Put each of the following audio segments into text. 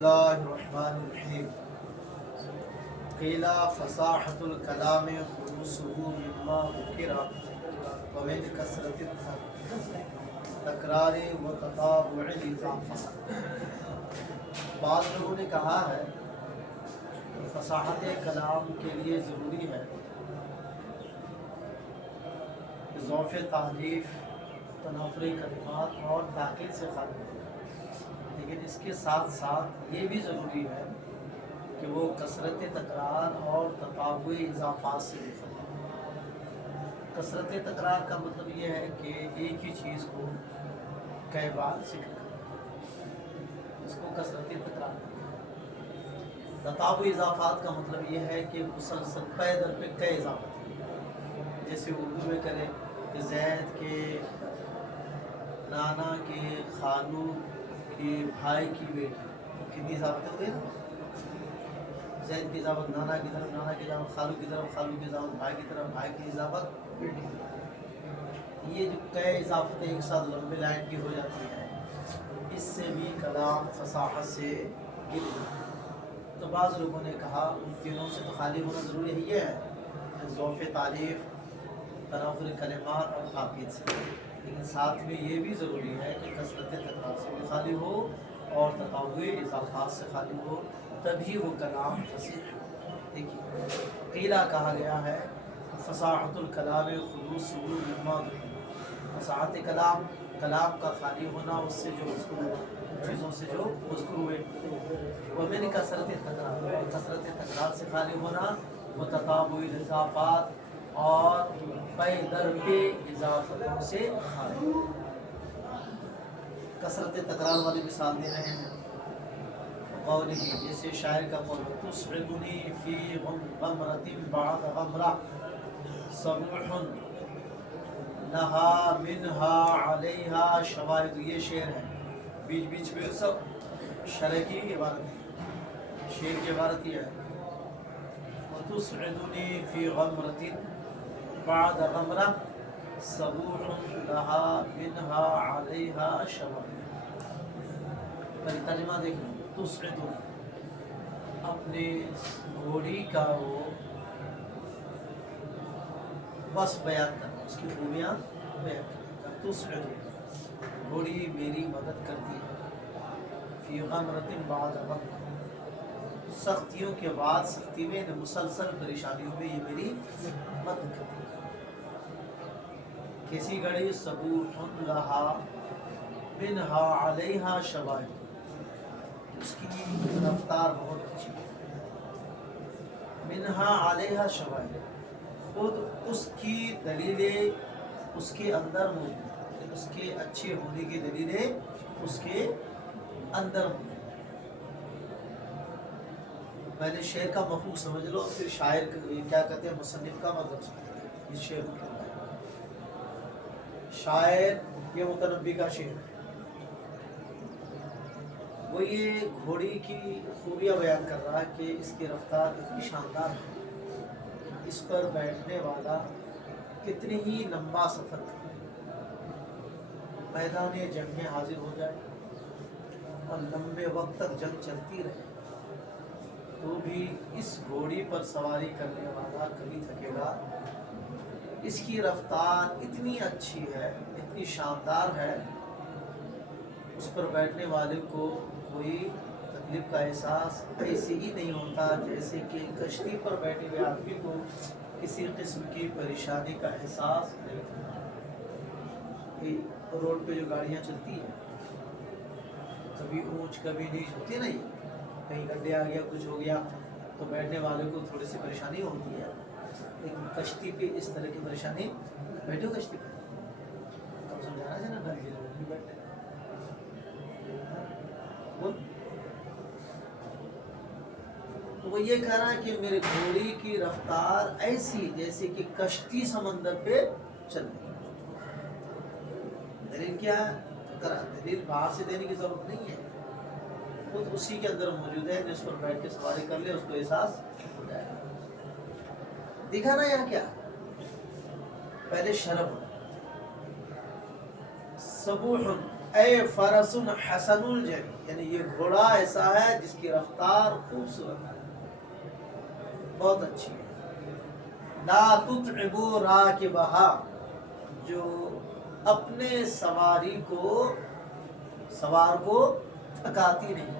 اللہ الرحمن الرحیم قیل فصاحت الکلام خلوصه مما ذکر ومن کثرت تکرار و تتابع الاضافات۔ بعض لوگوں نے کہا ہے کہ فصاحت کلام کے لیے ضروری ہے ضعف تعریف، تنافر کلمات اور تاکید سے خالی ہو، لیکن اس کے ساتھ ساتھ یہ بھی ضروری ہے کہ وہ کثرت تکرار اور تتابع اضافات سے بھی خالی ہو۔ کثرت تکرار کا مطلب یہ ہے کہ ایک ہی چیز کو کئی بار ذکر کرنا، اس کو کثرت تکرار کرنا۔ تتابع اضافات کا مطلب یہ ہے کہ مسلسل پے در پہ کئی اضافت ہیں، جیسے اردو میں کرے کہ زید کے نانا کے خالو کے بھائی کی بیٹی، کتنی اضافتیں ہوئی نا؟ زید کی اضافت نانا کی طرف، نانا کی اضافت خالو کی طرف، خالو کی اضافت بھائی کی طرف، بھائی کی اضافت بیٹی کی طرف۔ یہ جو کئی اضافتیں ایک ساتھ لمبے لائن کی ہو جاتی ہیں، اس سے بھی کلام فصاحت سے گر جاتا ہے۔ تو بعض لوگوں نے کہا ان تینوں سے تو خالی ہونا ضروری ہے، یہ ہے ضعف تعریف، تنافر کلمات اور تاکید سے، لیکن ساتھ میں یہ بھی ضروری ہے کہ کثرت تکرار سے بھی خالی ہو اور تتابع اضافات سے خالی ہو، تبھی وہ کلام فصیح ہو۔ دیکھیے قیلہ کہا گیا ہے فصاحت الکلام خلوص مما ذکر، فصاحت کلام، کلام کا خالی ہونا اس سے جو مذکور ہوا، چیزوں سے جو مذکور ہوئے، ومن کثرت تکرار، کثرت تکرار سے خالی ہونا، وہ تتابع الاضافات اور پے در پہ اضافتوں سے خالی۔ کثرت تکرار والی مثال دے رہے ہیں قولی، جیسے شاعر کا قول تسعدنی فی غمرۃ بعد غمرہ صبوح لہا منہا علیہا شواہد۔ یہ شعر ہے، بیچ بیچ میں سب شرح کی عبارت ہے، شعر کی عبارت یہ ہے وتسعدنی فی غمرۃ بعد غمرہ صبوح لہا منہا علیہا شواہد۔ پہلے ترجمہ دیکھ لو، تسعدنی اپنے گھوڑی کا وہ وصف بیان کرنا، اس کی خوبیاں بیان کرنا۔ تسعدنی گھوڑی میری مدد کرتی ہے، فی غمرۃ بعد غمرہ سختیوں کے بعد سختی میں، مسلسل پریشانیوں میں یہ میری مدد کرتی ہے۔ کیسی گھڑی؟ صبوح لہا منہا علیہا شواہد، اس کی رفتار بہت اچھی ہے، منہا علیہا شواہد، خود اس کی دلیلیں اس کے اندر موجود ہیں، اس کے اچھے ہونے کی دلیلیں اس کے اندر موجود ہیں۔ پہلے شعر کا مفہوم سمجھ لو، پھر شاعر کیا کہتے ہیں، مصنف کا مطلب سمجھ لو، اس شعر کو کیا ہے۔ شاعر یہ متنبی کا شعر ہے، وہ یہ گھوڑی کی خوبیاں بیان کر رہا ہے کہ اس کی رفتار اتنی شاندار ہے، اس پر بیٹھنے والا کتنی ہی لمبا سفر کرے، میدان جنگ میں حاضر ہو جائے اور لمبے وقت تک جنگ چلتی رہے تو بھی اس گھوڑی پر سواری کرنے والا کبھی تھکے گا۔ اس کی رفتار اتنی اچھی ہے، اتنی شاندار ہے، اس پر بیٹھنے والے کو کوئی تکلیف کا احساس ایسے ہی نہیں ہوتا جیسے کہ کشتی پر بیٹھے ہوئے آدمی کو کسی قسم کی پریشانی کا احساس نہیں ہوتا۔ روڈ پہ جو گاڑیاں چلتی ہیں، کبھی اونچ کبھی نیچ ہوتی نہیں، کہیں گڈھے آ گیا کچھ ہو گیا تو بیٹھنے والے کو تھوڑی سی پریشانی ہوتی ہے، لیکن کشتی پہ اس طرح کی پریشانی، بیٹھو کشتی پہ تم سمجھانا ہے نا، گھر بیٹھے تو وہ یہ کہہ رہا ہے کہ میرے گھوڑی کی رفتار ایسی جیسے کہ کشتی سمندر پہ چل رہی ہے۔ دلیل کیا ہے؟ دلیل باہر سے دینے کی ضرورت نہیں ہے، خود اسی کے اندر موجود ہے، جس پر بیٹھ کے سواری کر لے اس کو احساس ہو جائے گا۔ دکھانا یہاں کیا؟ پہلے شرم، صبوح اے فرسن حسن الجری، یعنی یہ گھوڑا ایسا ہے جس کی رفتار خوبصورت ہے، بہت اچھی ہے۔ لا تتعبوا راکبہا، جو اپنے سوار کو تھکاتی نہیں،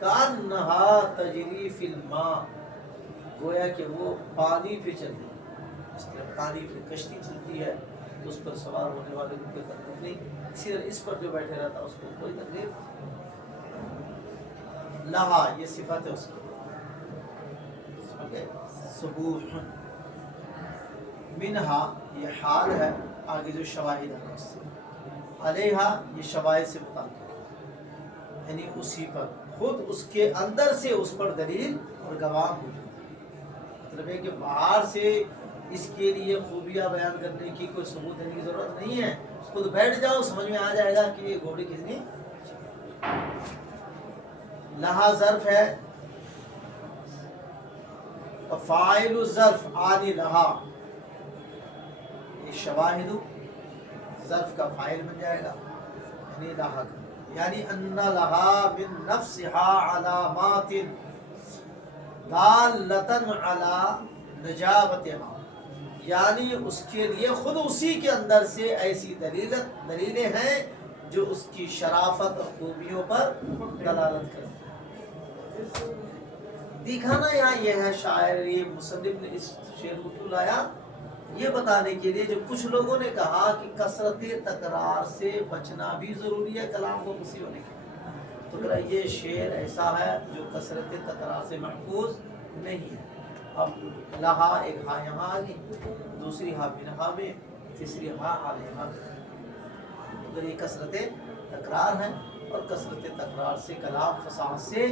کانہا تجری فی الماء، گویا کہ وہ پانی پہ چل رہی ہے، اس طرح پانی پہ کشتی چلتی ہے تو اس پر سوار ہونے والے کو کوئی تکلیف نہیں، اسی طرح اس پر جو بیٹھے رہتا اس کو کوئی تکلیف۔ لہا، یہ صفت ہے اس کی، صبوح، منہا یہ حال ہے، آگے جو شواہد ہے اس سے، علیہا یہ شواہد سے متعلق ہے، یعنی اسی پر خود اس کے اندر سے اس پر دلیل اور گواہ موجود ہے۔ مطلب ہے کہ باہر سے اس کے لیے خوبیاں بیان کرنے کی کوئی ثبوت دینے کی ضرورت نہیں ہے، خود بیٹھ جاؤ سمجھ میں آ جائے گا کہ یہ گھوڑی کتنی۔ لہا ظرف ہے، فاعل الظرف آنی لہا، یہ شواہد ظرف کا فاعل بن جائے گا، یعنی لہا، یعنی ان لہا من نفسها علامات دالۃ علی نجابتها، یعنی اس کے لیے خود اسی کے اندر سے ایسی دلیلیں ہیں جو اس کی شرافت اور خوبیوں پر دلالت کرتی ہیں۔ دکھانا یہاں یہ ہے، شاعر یہ مصنف نے اس شعر کو کیوں لایا، یہ بتانے کے لیے جو کچھ لوگوں نے کہا کہ کثرت تکرار سے بچنا بھی ضروری ہے کلام کو کسی ہونے کے لیے، تو ذرا یہ شعر ایسا ہے جو کثرت تکرار سے محفوظ نہیں ہے۔ اب لہا ایک ہا یہاں آ گئی، دوسری ہا بنہا میں، تیسری ہا علیہا میں، تو یہ کثرت تکرار ہے، اور کثرت تکرار سے کلام فصاحت سے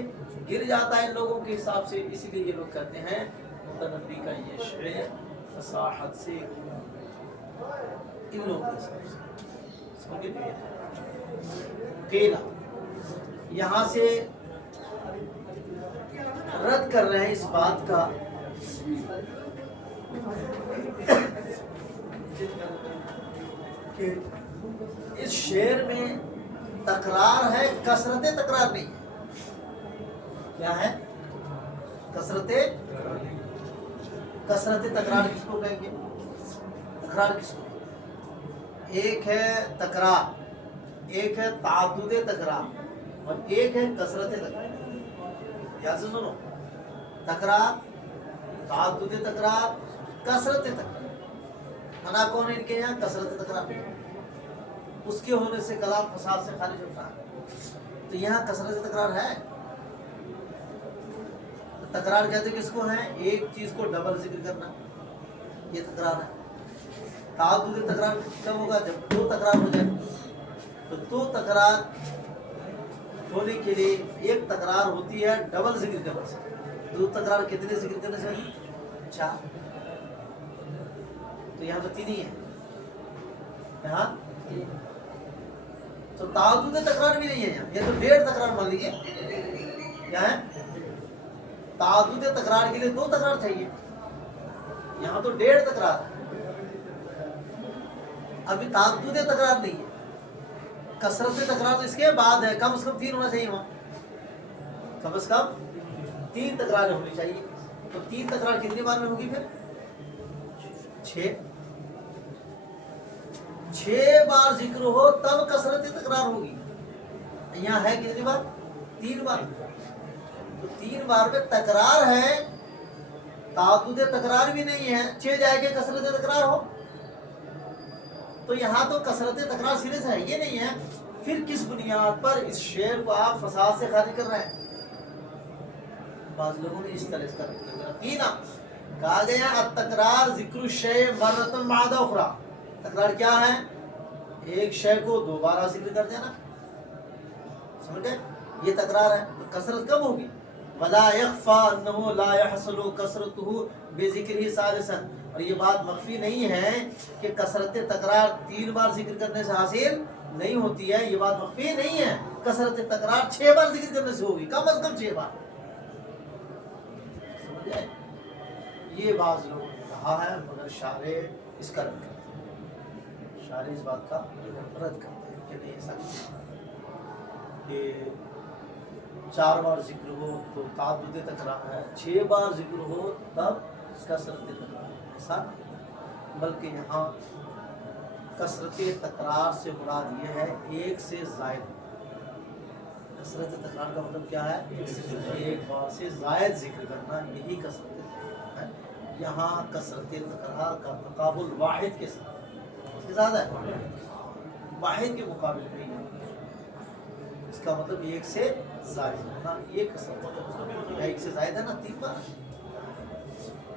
گر جاتا ہے ان لوگوں کے حساب سے، اسی لیے یہ لوگ کہتے ہیں متنبی کا یہ شعر فصاحت سے ان لوگوں کے حساب سے سمجھے نہیں ہے۔ قیلا، یہاں سے رد کر رہے ہیں اس بات کا کہ اس شعر میں تکرار ہے، کثرت تکرار نہیں ہے۔ کیا ہے؟ کثرت تکرار کس کو کہیں گے؟ تکرار کس کو؟ ایک ہے تکرار، ایک ہے تعدد تکرار، اور ایک ہے کثرت تکرار۔ یاد سے سنو، تکرار، تعدد تکرار، کثرت تکرار، منا کون ہے ان کے یہاں؟ کثرت تکرار، اس کے ہونے سے کلام فساد سے خارج ہوتا ہے، تو یہاں کثرت تکرار ہے۔ تکرار کہتے کس کو ہے؟ ایک چیز کو ڈبل ذکر کرنا، یہ تکرار ہے۔ تعدد تکرار کب ہوگا؟ جب دو تکرار ہو جائے، تو دو تکرار ہونے کے لیے ایک تکرار ہوتی ہے ڈبل ذکر کرنے سے، دو تکرار کتنے ذکر کرنے سے؟ 4، تو یہاں تو 3 ہی ہے، یہاں تو تعدد تکرار بھی نہیں ہے، یہاں یہ تو 1.5 تکرار مان لیجیے، کیا ہے؟ تعدد تکرار کے لیے 2 تکرار چاہیے، یہاں تو 1.5 تکرار ہے، ابھی تعدد تکرار نہیں ہے۔ کثرت تکرار تو اس کے بعد ہے، کم از کم 3 ہونا چاہیے، وہاں کم از کم 3 تکرار ہونی چاہیے، تو 3 تکرار کتنی بار میں ہوگی؟ پھر 6 بار ذکر ہو تب کثرت تکرار ہوگی، یہاں ہے کتنی بار؟ 3 بار، تو 3 بار میں تکرار ہے، تعدد تکرار بھی نہیں ہے، 6 جائے کہ کثرت تکرار ہو، تو یہاں تو کثرت تکرار سرے سے ہے یہ نہیں ہے، پھر کس بنیاد پر اس شعر کو آپ فساد سے خارج کر رہے ہیں؟ بعض لوگوں نے اس طرح اس کا تینا کہا گیا التکرار ذکر الشیء مرۃ بعد اخرى، تکرار کیا ہے؟ ایک شے کو 2 بار ذکر کر دینا، سمجھ گئے؟ یہ تکرار ہے۔ کثرت کب ہوگی؟ ولا يخفى انه لا يحصل كثرته بذكره ثالثا، اور یہ بات مخفی نہیں ہے کہ کثرت تکرار 3 بار ذکر کرنے سے حاصل نہیں ہوتی ہے، یہ بات مخفی نہیں ہے، کثرت تکرار 6 بار ذکر کرنے سے ہوگی، کم از کم 6 بار، سمجھ گئے؟ یہ بعض لوگوں نے کہا ہے، مگر شارح اس کا رد کرتے ہیں، شارح اس بات کا رد کرتے ہیں۔ کہ نہیں ایسا نہیں کہ 4 بار ذکر ہو تو تعدد تکرار ہے، 6 بار ذکر ہو تب کثرت تکرار ہے، ایسا نہیں، بلکہ یہاں کثرت تکرار سے مراد یہ ہے ایک سے زائد۔ کثرت تکرار کا مطلب کیا ہے؟ ایک بار سے زائد ذکر کرنا، یہی کثرت تکرار ہے۔ یہاں کثرت تکرار کا تقابل واحد کے ساتھ ہے، واحد کے مقابل میں ہے، اس کا مطلب ایک سے زائد ہونا، یہ کثرت تکرار ہے۔ ایک سے زائد ہے نا، 3 بار۔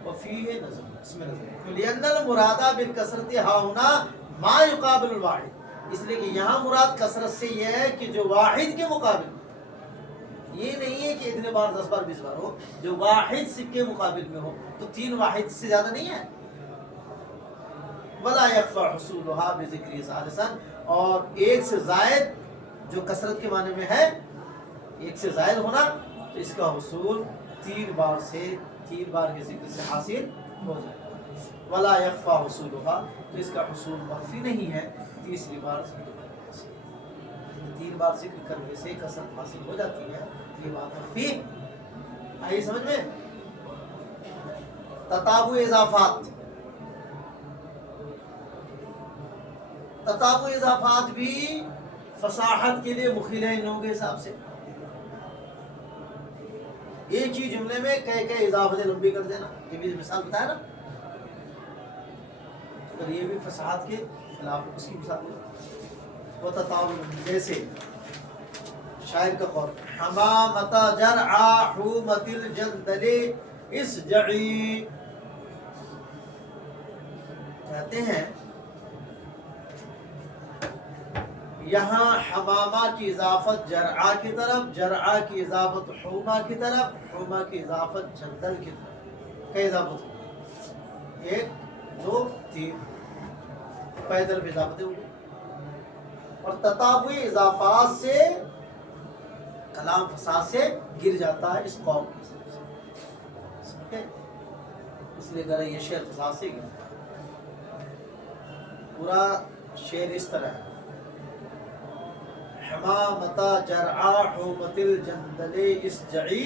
وفیہ نظر، اس میں نظر، لأن المراد بالکثرت ہا ہونا ما یقابل الواحد، اس لیے کہ یہاں مراد کثرت سے یہ ہے کہ جو واحد کے مقابل، یہ نہیں ہے کہ اتنے بار 10 بار 20 بار ہو، جو واحد کے مقابل میں ہو، تو 3 واحد سے زیادہ نہیں ہے۔ ولا یخفى حصولها بذکر ثالثا، اور ایک سے زائد جو کثرت کے معنی میں ہے، ایک سے زائد ہونا، تو اس کا حصول 3 بار کے ذکر سے حاصل ہو جائے گا۔ ولا یخفى حصولها، تو اس کا حصول مخفی نہیں ہے تیسری بار ذکر کرنے سے، 3 بار ذکر کرنے سے کثرت حاصل ہو جاتی ہے، یہ بات مخفی آئی سمجھ میں۔ تتابع اضافات، تتابع اضافات بھی فصاحت کے لیے مخیل ہے ان لوگوں کے حساب سے، ایک ہی جملے میں کئی اضافتیں لمبی کر دینا، یہ بھی مثال بتایا نا، اگر یہ بھی فصاحت کے خلاف اس کی مثال ہے۔ وہ تتابع، جیسے شاعر کا قول، حمامۃ جرعا حومۃ الجندل اسجعی، کہتے ہیں یہاں حمامہ کی اضافت جرعا کی طرف، جرعا کی اضافت حومہ کی طرف، حومہ کی اضافت جندل کی طرف، کئی اضافت ہوئی، 1 2 3 طرف اضافتیں ہوئی، اور تتابعی اضافات سے کلام فساد سے گر جاتا ہے اس قوم کی سمجھے، اس لیے ذرا یہ شعر فساد سے گرتا ہے۔ پورا شعر اس طرح ہے، حمامۃ جرعا حومۃ الجندل اسجعی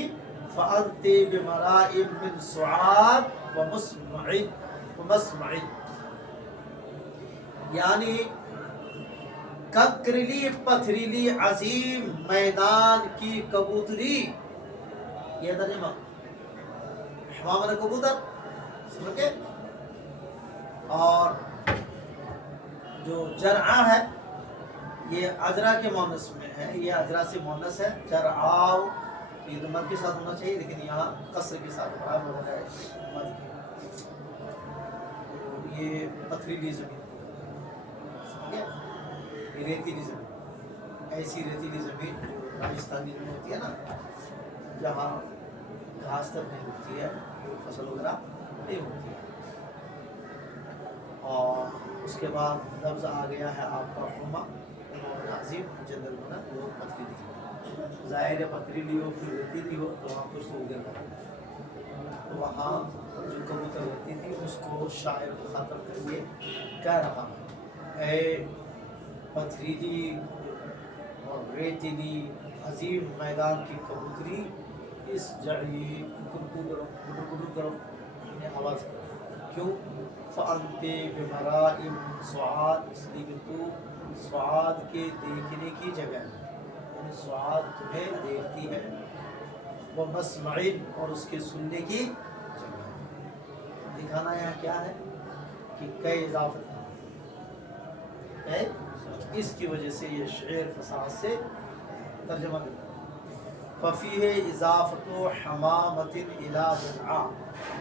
فأنت بمرائم من سعاد ومسمع، یعنی ککریلی پتھریلی عظیم میدان کی کبوتری، یہ ترجمہ، حمامہ نے کبوتر سمجھ گئے، اور جو جرعا ہے یہ اجرا کے مونس میں ہے، یہ اجرا سے مونس ہے، جرعاو یہ مد کے ساتھ ہونا چاہیے، لیکن یہاں قصر کے ساتھ ہو رہا ہے مد کے، یہ پتھریلی زمین، یہ ریتیلی زمین، ایسی ریتیلی زمین جو راجستانی میں ہوتی ہے نا، جہاں گھاس تک نہیں ہوتی ہے، فصل وغیرہ نہیں ہوتی ہے۔ اور اس کے بعد لفظ آ گیا ہے آپ کا حومہ، عظیم جنرل بنا، وہ پتھریلی، ظاہر ہے پتھریلی ہو پھر ریتیلی ہو تو وہاں کچھ تو اگے گا، تو وہاں جو کبوتر رہتی تھی اس کو شاعر مخاطب کر کے کہہ رہا، اے پتھریلی اور ریتیلی عظیم میدان کی کبوتری، اس جڑی گڈر کرو، انہیں آواز کرو، کیوں؟ فأنت بمرائم سعاد، اس لیے کہ تو سعاد کے دیکھنے کی جگہ ہے، یعنی سعاد تمہیں دیکھتی ہے، وہ مسمعین، اور اس کے سننے کی جگہ ہے۔ دکھانا یہاں کیا ہے کہ کئی اضافت ہے، اس کی وجہ سے یہ شعر فصاحت سے ترجمہ کرتا ہے۔ ففیہ اضافت حمامۃ الی جرعا،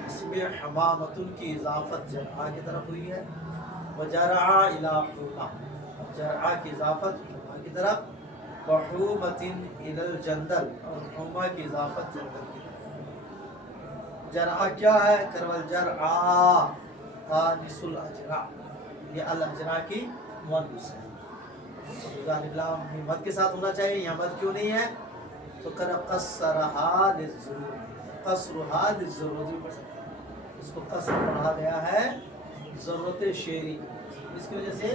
اس میں حمامۃ کی اضافت جرعا کی طرف ہوئی ہے، وجرعا الی حومہ، جرعا کی اضافت حومہ کی طرف، وحومۃ الی الجندل، اور حومہ کی اضافت جندل کی طرف۔ جرعا کیا ہے؟ کرول جرعا تانس الاجرع، یہ الاجرع کی مؤنث ہے، الف لام میم مد کے ساتھ ہونا چاہیے، یہاں مد کیوں نہیں ہے؟ تو قصرہا للضرورت، قصرہا للضرورت بھی پڑھ سکتے ہیں، اس کو قصر پڑھا گیا ہے ضرورت شعری، اس کی وجہ سے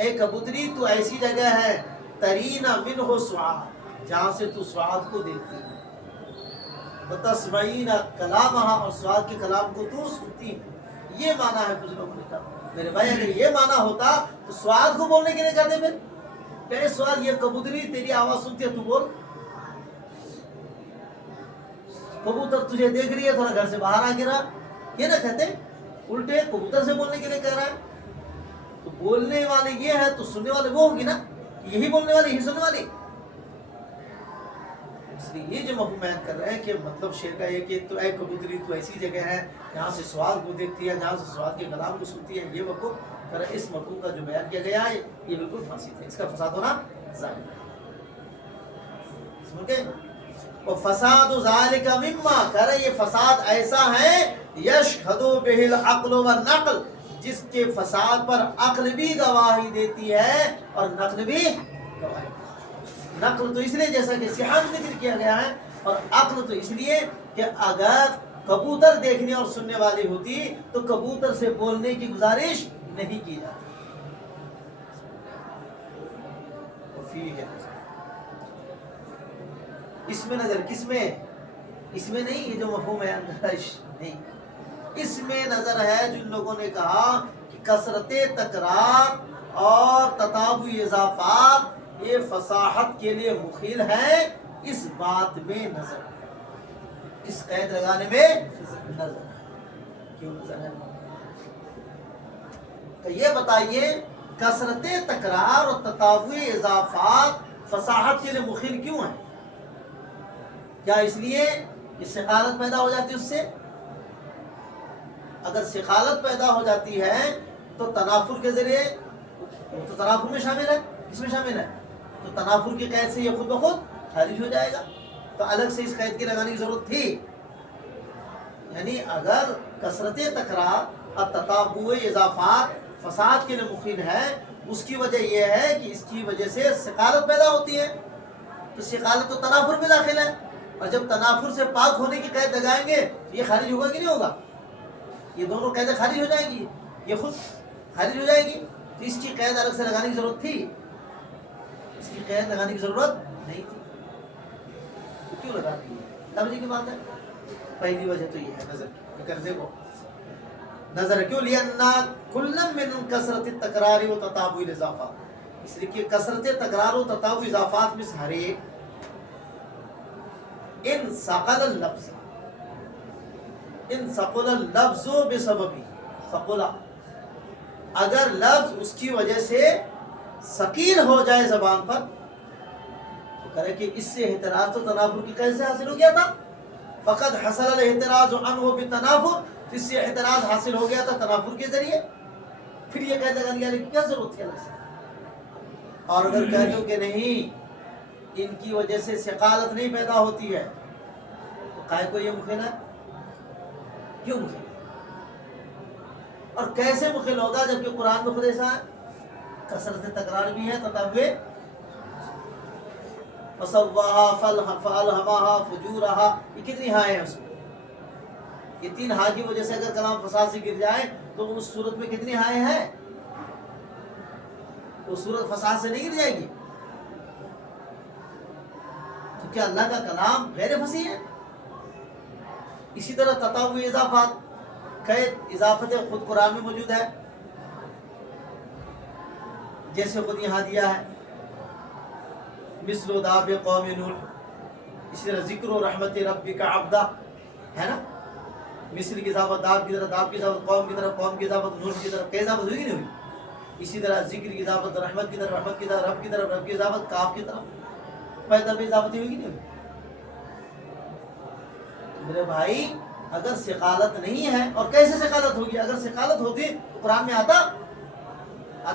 اے کبوتری تو ایسی جگہ ہے ترینا منہ سعاد، جہاں سے تو سعاد کو دیکھتی ہے، وتسمعین کلامہا، اور سعاد کے کلام کو تو سنتی ہے۔ یہ معنی ہے کچھ لوگوں نے کہا میرے بھائی اگر یہ معنی ہوتا تو سعاد کو بولنے کے لیے کہتے پھر کہ سعاد یہ کبوتری تیری آواز سنتی ہے تو بول، کبوتر تجھے دیکھ رہی ہے تھوڑا گھر سے باہر آ کے رہا، یہ نہ کہتے، الٹے کبوتر سے بولنے کے لیے کہہ رہا ہے۔ تو بولنے والے یہ ہے تو سننے والے وہ ہوگی نا، یہی بولنے والے یہی سننے والے۔ اس لیے یہ جو مفہوم بیان کر رہے ہیں کہ مطلب شعر کا یہ کہ تو اے کبوتری تو ایسی جگہ ہے جہاں سے سوال کو دیکھتی ہے، جہاں سے سوال کے کلام کو سنتی ہے، یہ مفہوم کر اس مفہوم کا جو بیان کیا گیا ہے یہ بالکل فاسد ہے، اس کا فساد ہونا ظاہر ہے۔ سمجھ گئے؟ وفساد ذالک مما، کہہ رہے یہ فساد ایسا ہے یشہد بہ العقل والنقل، جس کے فساد پر عقل بھی گواہی دیتی ہے اور نقل بھی گواہی۔ نقل تو اس لیے جیسا کہ صحت ذکر کیا گیا ہے، اور عقل تو اس لیے کہ اگر کبوتر دیکھنے اور سننے والی ہوتی تو کبوتر سے بولنے کی گزارش نہیں کی جاتی۔ اس میں نظر کس میں؟ اس میں نہیں، یہ جو مفہوم ہے نہیں، اس میں نظر ہے جن لوگوں نے کہا کہ کثرت تکرار اور تتابع اضافات یہ فصاحت کے لیے مخل ہے، اس بات میں نظر ہے، اس قید لگانے میں نظر ہے۔ کیوں نظر ہے؟ تو یہ بتائیے کثرت تکرار اور تتابع اضافات فصاحت کے لیے مخل کیوں ہیں؟ کیا اس لیے کہ سخالت پیدا ہو جاتی ہے اس سے؟ اگر سخالت پیدا ہو جاتی ہے تو تنافر کے ذریعے، تو تنافر میں شامل ہے، اس میں شامل ہے، تو تنافر کی قید سے یہ خود بخود خارج ہو جائے گا، تو الگ سے اس قید کی لگانے کی ضرورت تھی۔ یعنی اگر کثرت تکرار اور تتابع اضافات فساد کے لیے مخل ہے، اس کی وجہ یہ ہے کہ اس کی وجہ سے سخالت پیدا ہوتی ہے، تو سخالت تو تنافر میں داخل ہے، اور جب تنافر سے پاک ہونے کی قید لگائیں گے تو یہ خارج ہوگا کہ نہیں ہوگا؟ یہ دونوں قیدیں خارج ہو جائیں گی، یہ خود خارج ہو جائے گی، تو اس کی قید الگ سے لگانے کی ضرورت تھی؟ اس کی قید لگانے کی ضرورت نہیں تھی، تو کیوں لگا دی؟ سمجھے کی بات ہے؟ پہلی وجہ تو یہ ہے نظر کی، کر دیکھو نظر کیوں لیا کل من کثرت التکرار و تتابع الاضافات، اس لیے کہ کثرت تکرار و تتابع اضافات میں سے ہر ایک ان ثقل اللفظ، ان ثقل اللفظ بسببی، ثقل اگر لفظ اس کی وجہ سے ثقیل ہو جائے زبان پر، تو کرے کہ اس سے احتراز تو تنافر کی قید سے حاصل ہو گیا تھا، فقط حصل الاحتراز عنہ بالتنافر، اس سے احتراز حاصل ہو گیا تھا تنافر کے ذریعے، پھر یہ قید لگانے کی کیا ضرورت تھی الگ سے؟ اور اگر کہہ دو کہ نہیں ان کی وجہ سے ثقالت نہیں پیدا ہوتی ہے، تو قائد کو یہ مخل ہے؟ کیوں مخل ہے؟ اور کیسے مخل ہوگا جبکہ قرآن میں خود ایسا ہے، کثرت تکرار بھی ہے، تتابع فَسَوَّاهَا فَأَلْهَمَهَا فُجُورَهَا، یہ کتنی ہائے ہیں اس میں؟ یہ تین ہا کی وجہ سے اگر کلام فساد سے گر جائے تو اس صورت میں کتنی ہائے ہیں؟ وہ صورت فساد سے نہیں گر جائے گی؟ تو کیا اللہ کا کلام غیر فصیح ہے؟ اسی طرح تتابع اضافات، قید اضافت خود قرآن میں موجود ہے، جیسے خود یہاں دیا ہے مثل داب قوم نوح، اسی طرح ذکر و رحمت ربک عبدا، ہے نا، مثل کی اضافت داب کی طرف، داب کی اضافت قوم کی طرف، قوم کی اضافت نوح کی طرف، کئی اضافت ہوئی نہیں ہوئی؟ اسی طرح ذکر کی اضافت رحمت کی طرف، رحمت کی طرف رب کی طرف، رب کی اضافت کاف کی طرف، پیدا بھی اضافت ہوئی نہیں ہوئی؟ میرے بھائی اگر ثقالت نہیں ہے، اور کیسے ثقالت ہوگی؟ اگر ثقالت ہوتی قرآن میں آتا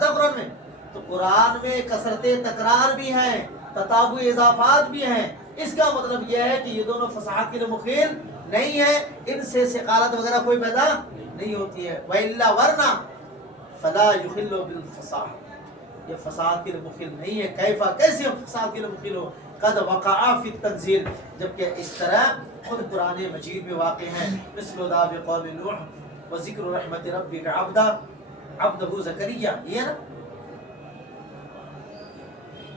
قرآن میں، تو قرآن میں کثرت تکرار بھی ہیں، تتابع اضافات بھی ہیں، اس کا مطلب یہ ہے کہ یہ دونوں فصاحت کے لیے مخل نہیں ہے، ان سے ثقالت وغیرہ کوئی پیدا نہیں ہوتی ہے، وَإِلَّا وَرْنَا فَلَا يُخِلُّ بِالْفَصَاحَةِ، یہ فساد کے لیے مخل نہیں ہے، کیفا کیسے فساد کے لیے مخل ہو، قد وقع فی التنزیل، جبکہ اس طرح خود قرآن مجید میں واقع ہیں، مثل داب قوم نوح و ذکر رحمت ربک عبدہ، عبدہ زکریہ، یہ ہے نا،